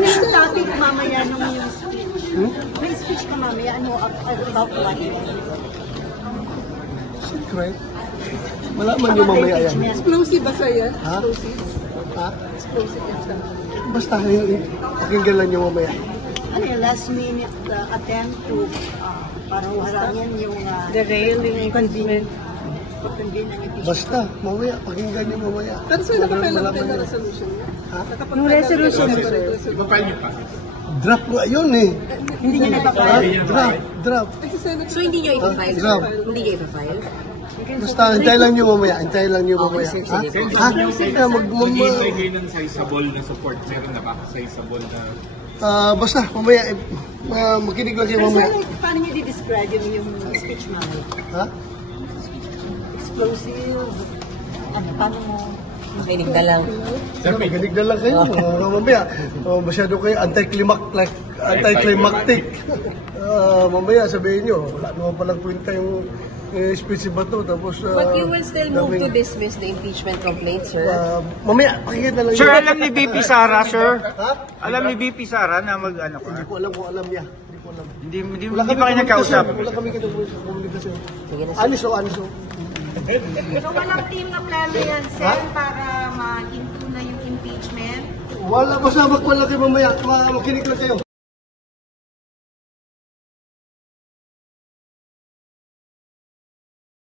Ano yung topic mamaya nung yung speech? May speech ka mamaya, ano about what? Secret? Malaman nyo mamaya yan. Explosive ba sa'yo? Ha? Explosive? Ha? Explosive yan siya. Basta, pakinggan lang nyo mamaya. Ano yung last minute attempt to parang harangin yung The rail, yung convenient. Basta, mamaya, pakinggan nyo mamaya. Pero sir, nakapailan Malaman kayo na nyo. resolution niya? Ha? Yung resolution, sir. Draft nga yun eh. Hindi niya Ha? napapayag. Draft. So hindi niyo ipafile? Draft. Hindi niyo ipafile? Basta, hintay lang nyo mamaya. Hintay lang nyo mamaya. Ha? Ha? Maghihintay kayo ng sizable na support. Meron na ba? Sizable na... Basta, mamaya, makinig lang kayo mamaya. Paano niyo di-describe yung speech mamaya? Ha? Explosive? Ano, paano mo? Makinig na lang. Makinig na lang kayo. Mamaya, masyado kayo anticlimactic. Mamaya, sabihin nyo, wala naman palang kwenta yung speech ba to. Tapos, But you will still move to dismiss the impeachment complaint, sir? Mamaya, pakinggan na lang Sir, alam ni BP Sara, sir? Ha? Alam ni BP Sara na mag-ano ka? Hindi ko alam kung alam niya. Hindi ko alam. Hindi pa kayo nagkausap. Wala kami komunikasyon. Anis o. So walang team na plano yan, Sen, para ma-into na yung impeachment? Wala, basta magpala kayo mamaya. Makinig lang kayo.